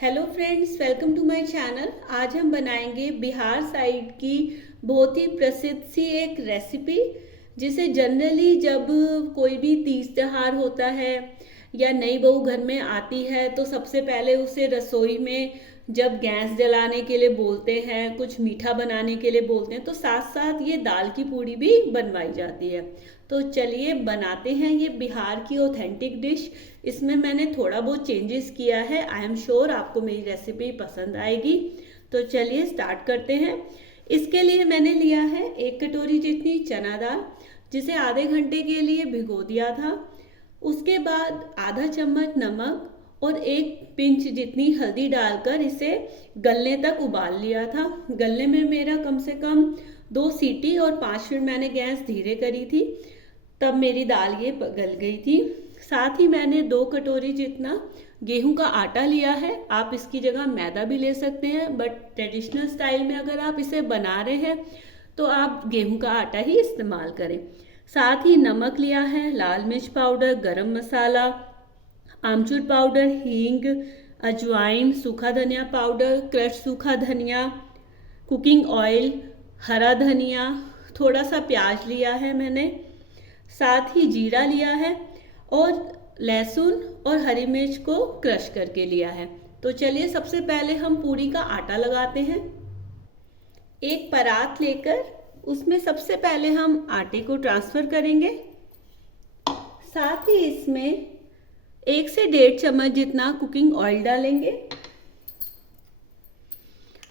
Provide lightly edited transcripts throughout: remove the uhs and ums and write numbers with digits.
Hello friends, welcome to my channel. आज हम बनाएंगे बिहार साइड की बहुत ही प्रसिद्ध सी एक रेसिपी, जिसे जनरली जब कोई भी तीज त्योहार होता है या नई बहू घर में आती है तो सबसे पहले उसे रसोई में जब गैस जलाने के लिए बोलते हैं, कुछ मीठा बनाने के लिए बोलते हैं, तो साथ साथ ये दाल की पूड़ी भी बनवाई जाती है। तो चलिए बनाते हैं ये बिहार की ऑथेंटिक डिश। इसमें मैंने थोड़ा बहुत चेंजेस किया है। आई एम श्योर आपको मेरी रेसिपी पसंद आएगी। तो चलिए स्टार्ट करते हैं। इसके लिए मैंने लिया है 1 कटोरी जितनी चना दाल, जिसे आधे घंटे के लिए भिगो दिया था। उसके बाद आधा चम्मच नमक और 1 पिंच जितनी हल्दी डालकर इसे गलने तक उबाल लिया था। गलने में मेरा कम से कम 2 सीटी और 5 मिनट मैंने गैस धीरे करी थी, तब मेरी दाल ये गल गई थी। साथ ही मैंने 2 कटोरी जितना गेहूं का आटा लिया है। आप इसकी जगह मैदा भी ले सकते हैं, बट ट्रेडिशनल स्टाइल में अगर आप इसे बना रहे हैं तो आप गेहूं का आटा ही इस्तेमाल करें। साथ ही नमक लिया है, लाल मिर्च पाउडर, गरम मसाला, आमचूर पाउडर, हींग, अजवाइन, सूखा धनिया पाउडर, क्रश सूखा धनिया, कुकिंग ऑयल, हरा धनिया, थोड़ा सा प्याज लिया है मैंने, साथ ही जीरा लिया है और लहसुन और हरी मिर्च को क्रश करके लिया है। तो चलिए सबसे पहले हम पूरी का आटा लगाते हैं। एक परात लेकर उसमें सबसे पहले हम आटे को ट्रांसफर करेंगे। साथ ही इसमें 1 से 1.5 चम्मच जितना कुकिंग ऑयल डालेंगे।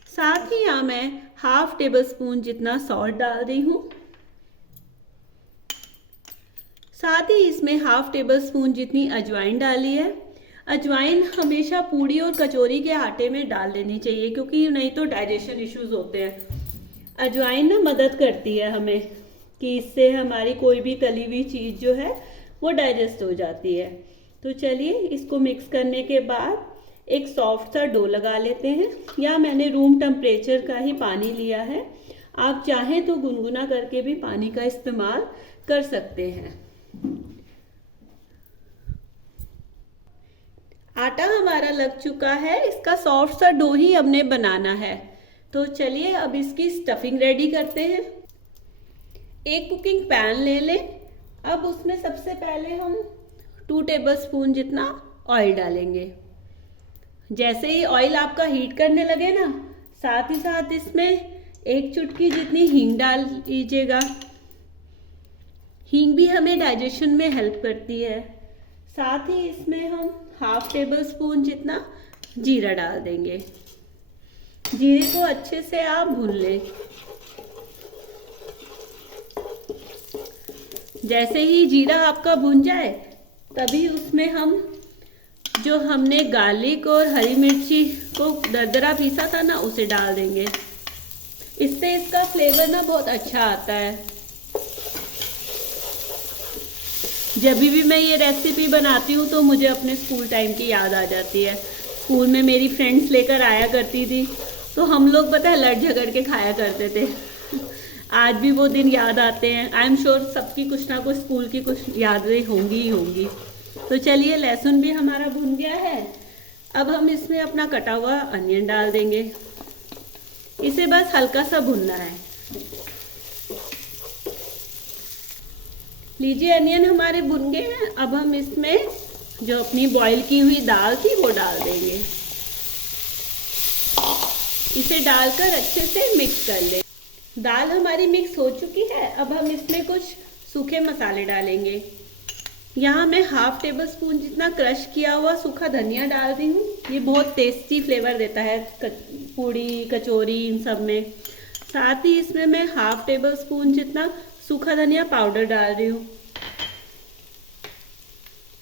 साथ ही यहाँ मैं हाफ टेबल स्पून जितना सॉल्ट डाल रही हूँ। साथ ही इसमें हाफ टेबल स्पून जितनी अजवाइन डाली है। अजवाइन हमेशा पूड़ी और कचौरी के आटे में डाल लेनी चाहिए, क्योंकि नहीं तो डाइजेशन इश्यूज होते हैं। अजवाइन ना मदद करती है हमें कि इससे हमारी कोई भी तली हुई चीज़ जो है वो डाइजेस्ट हो जाती है। तो चलिए इसको मिक्स करने के बाद एक सॉफ्ट सा डो लगा लेते हैं। या मैंने रूम टेम्परेचर का ही पानी लिया है। आप चाहें तो गुनगुना करके भी पानी का इस्तेमाल कर सकते हैं। आटा हमारा लग चुका है। इसका सॉफ्ट सा डो ही हमने बनाना है। तो चलिए अब इसकी स्टफिंग रेडी करते हैं। एक कुकिंग पैन ले लें। अब उसमें सबसे पहले हम 2 टेबल स्पून जितना ऑयल डालेंगे। जैसे ही ऑयल आपका हीट करने लगे ना, साथ ही साथ इसमें 1 चुटकी जितनी हींग डाल लीजिएगा। हींग भी हमें डाइजेशन में हेल्प करती है। साथ ही इसमें हम हाफ टेबल स्पून जितना जीरा डाल देंगे। जीरे को अच्छे से आप भून लें। जैसे ही जीरा आपका भुन जाए तभी उसमें हम जो हमने गार्लिक और हरी मिर्ची को दरदरा पीसा था ना, उसे डाल देंगे। इससे इसका फ्लेवर ना बहुत अच्छा आता है। जब भी मैं ये रेसिपी बनाती हूँ तो मुझे अपने स्कूल टाइम की याद आ जाती है। स्कूल में मेरी फ्रेंड्स लेकर आया करती थी, तो हम लोग पता है लड़ झगड़ के खाया करते थे। आज भी वो दिन याद आते हैं। आई एम श्योर सबकी कुछ ना कुछ स्कूल की कुछ यादें होंगी ही होंगी। तो चलिए लहसुन भी हमारा भुन गया है। अब हम इसमें अपना कटा हुआ अनियन डाल देंगे। इसे बस हल्का सा भुनना है। लीजिए अनियन हमारे भुन गए हैं। अब हम इसमें जो अपनी बॉईल की हुई दाल थी वो डाल देंगे। इसे डालकर अच्छे से मिक्स कर लें। दाल हमारी मिक्स हो चुकी है। अब हम इसमें कुछ सूखे मसाले डालेंगे। यहाँ मैं हाफ टेबल स्पून जितना क्रश किया हुआ सूखा धनिया डाल रही हूँ। ये बहुत टेस्टी फ्लेवर देता है पूड़ी कचौरी इन सब में। साथ ही इसमें मैं हाफ टेबल स्पून जितना सूखा धनिया पाउडर डाल रही हूँ।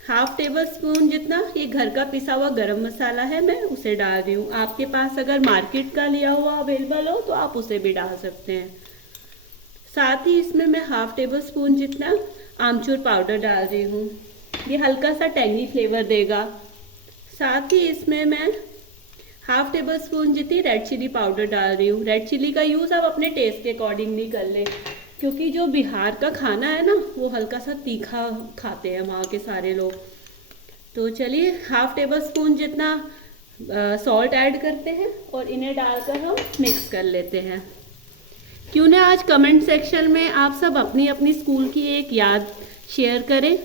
हाफ टेबल स्पून जितना ये घर का पिसा हुआ गरम मसाला है, मैं उसे डाल रही हूँ। आपके पास अगर मार्केट का लिया हुआ अवेलेबल हो तो आप उसे भी डाल सकते हैं। साथ ही इसमें मैं हाफ टेबल स्पून जितना आमचूर पाउडर डाल रही हूँ। ये हल्का सा टैंगी फ्लेवर देगा। साथ ही इसमें मैं हाफ टेबल स्पून जितनी रेड चिली पाउडर डाल रही हूँ। रेड चिली का यूज़ आप अपने टेस्ट के अकॉर्डिंगली कर लें, क्योंकि जो बिहार का खाना है ना वो हल्का सा तीखा खाते हैं वहाँ के सारे लोग। तो चलिए हाफ टेबल स्पून जितना सॉल्ट ऐड करते हैं और इन्हें डालकर हम मिक्स कर लेते हैं। क्यों ना आज कमेंट सेक्शन में आप सब अपनी अपनी स्कूल की एक याद शेयर करें,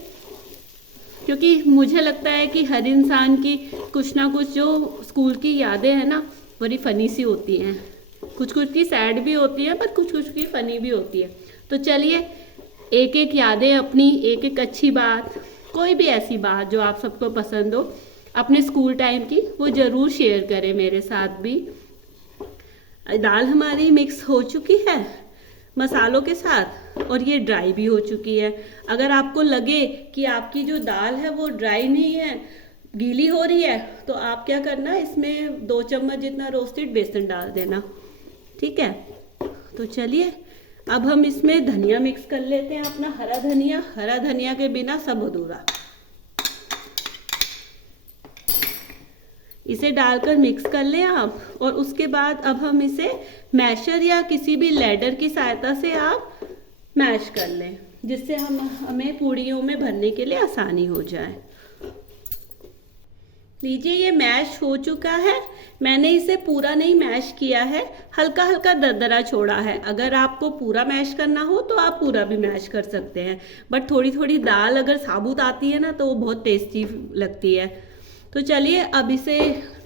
क्योंकि मुझे लगता है कि हर इंसान की कुछ ना कुछ जो स्कूल की यादें हैं ना, बड़ी फ़नी सी होती हैं। कुछ कुछ की सैड भी होती है, पर कुछ कुछ की फ़नी भी होती है। तो चलिए एक एक यादें अपनी, एक एक अच्छी बात, कोई भी ऐसी बात जो आप सबको पसंद हो अपने स्कूल टाइम की, वो ज़रूर शेयर करें मेरे साथ भी। दाल हमारी मिक्स हो चुकी है मसालों के साथ और ये ड्राई भी हो चुकी है। अगर आपको लगे कि आपकी जो दाल है वो ड्राई नहीं है, गीली हो रही है, तो आप क्या करना, इसमें 2 चम्मच जितना रोस्टेड बेसन डाल देना। ठीक है, तो चलिए अब हम इसमें धनिया मिक्स कर लेते हैं, अपना हरा धनिया। हरा धनिया के बिना सब अधूरा। इसे डालकर मिक्स कर लें आप, और उसके बाद अब हम इसे मैशर या किसी भी लैडर की सहायता से आप मैश कर लें, जिससे हमें पूड़ियों में भरने के लिए आसानी हो जाए। लीजिए ये मैश हो चुका है। मैंने इसे पूरा नहीं मैश किया है, हल्का हल्का दरदरा छोड़ा है। अगर आपको पूरा मैश करना हो तो आप पूरा भी मैश कर सकते हैं, बट थोड़ी थोड़ी दाल अगर साबुत आती है ना तो वो बहुत टेस्टी लगती है। तो चलिए अब इसे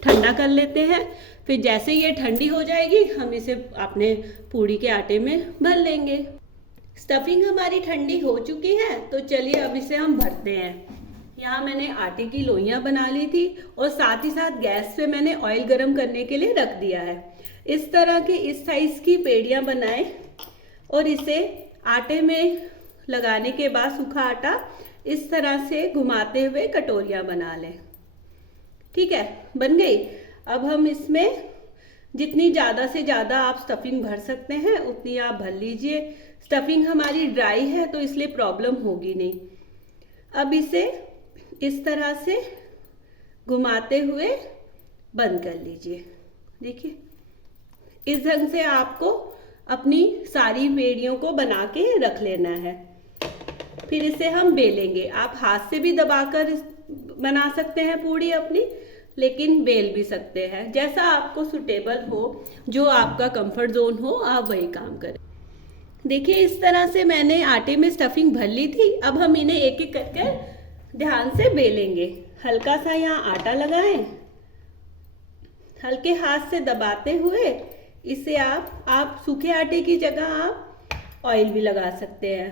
ठंडा कर लेते हैं, फिर जैसे ये ठंडी हो जाएगी हम इसे अपने पूड़ी के आटे में भर लेंगे। स्टफिंग हमारी ठंडी हो चुकी है, तो चलिए अब इसे हम भरते हैं। यहाँ मैंने आटे की लोइयाँ बना ली थी और साथ ही साथ गैस पे मैंने ऑयल गरम करने के लिए रख दिया है। इस तरह की इस साइज़ की पेड़ियाँ बनाएं और इसे आटे में लगाने के बाद सूखा आटा इस तरह से घुमाते हुए कटोरियाँ बना लें। ठीक है, बन गई। अब हम इसमें जितनी ज़्यादा से ज़्यादा आप स्टफिंग भर सकते हैं उतनी आप भर लीजिए। स्टफिंग हमारी ड्राई है तो इसलिए प्रॉब्लम होगी नहीं। अब इसे इस तरह से घुमाते हुए बंद कर लीजिए। देखिए इस ढंग से आपको अपनी सारी पेड़ियों को बना के रख लेना है। फिर इसे हम बेलेंगे। आप हाथ से भी दबाकर बना सकते हैं पूड़ी अपनी, लेकिन बेल भी सकते हैं, जैसा आपको सुटेबल हो, जो आपका कंफर्ट जोन हो, आप वही काम करें। देखिए इस तरह से मैंने आटे में स्टफिंग भर ली थी। अब हम इन्हें एक एक करके ध्यान से बेलेंगे। हल्का सा यहाँ आटा लगाएं, हल्के हाथ से दबाते हुए इसे आप सूखे आटे की जगह आप ऑयल भी लगा सकते हैं।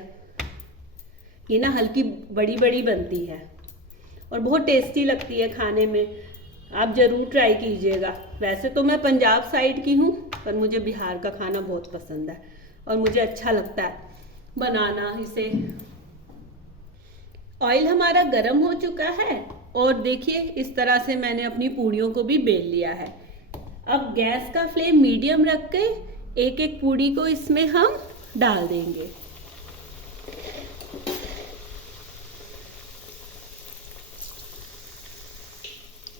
ये ना हल्की बड़ी बड़ी बनती है और बहुत टेस्टी लगती है खाने में। आप ज़रूर ट्राई कीजिएगा। वैसे तो मैं पंजाब साइड की हूँ, पर मुझे बिहार का खाना बहुत पसंद है और मुझे अच्छा लगता है बनाना इसे। ऑयल हमारा गरम हो चुका है और देखिए इस तरह से मैंने अपनी पूड़ियों को भी बेल लिया है। अब गैस का फ्लेम मीडियम रख के एक एक पूड़ी को इसमें हम डाल देंगे।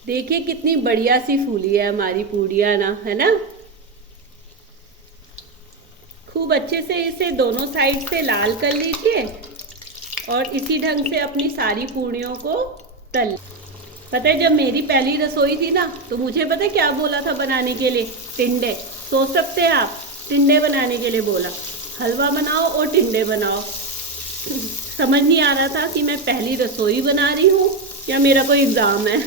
देखिए कितनी बढ़िया सी फूली है हमारी पूड़ियाँ ना, है ना। खूब अच्छे से इसे दोनों साइड से लाल कर लीजिए और इसी ढंग से अपनी सारी पूड़ियों को तल। पता है जब मेरी पहली रसोई थी ना, तो मुझे पता है क्या बोला था बनाने के लिए? टिंडे। सोच सकते हैं आप, टिंडे बनाने के लिए बोला। हलवा बनाओ और टिंडे बनाओ। समझ नहीं आ रहा था कि मैं पहली रसोई बना रही हूँ या मेरा कोई एग्ज़ाम है।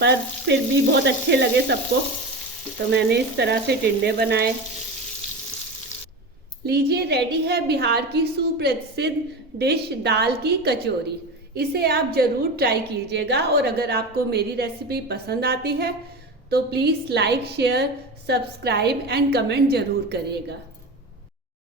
पर फिर भी बहुत अच्छे लगे सबको, तो मैंने इस तरह से टिंडे बनाए। लीजिए रेडी है बिहार की सुप्रसिद्ध डिश दाल की कचौरी। इसे आप ज़रूर ट्राई कीजिएगा और अगर आपको मेरी रेसिपी पसंद आती है तो please like, share, subscribe and comment ज़रूर करिएगा।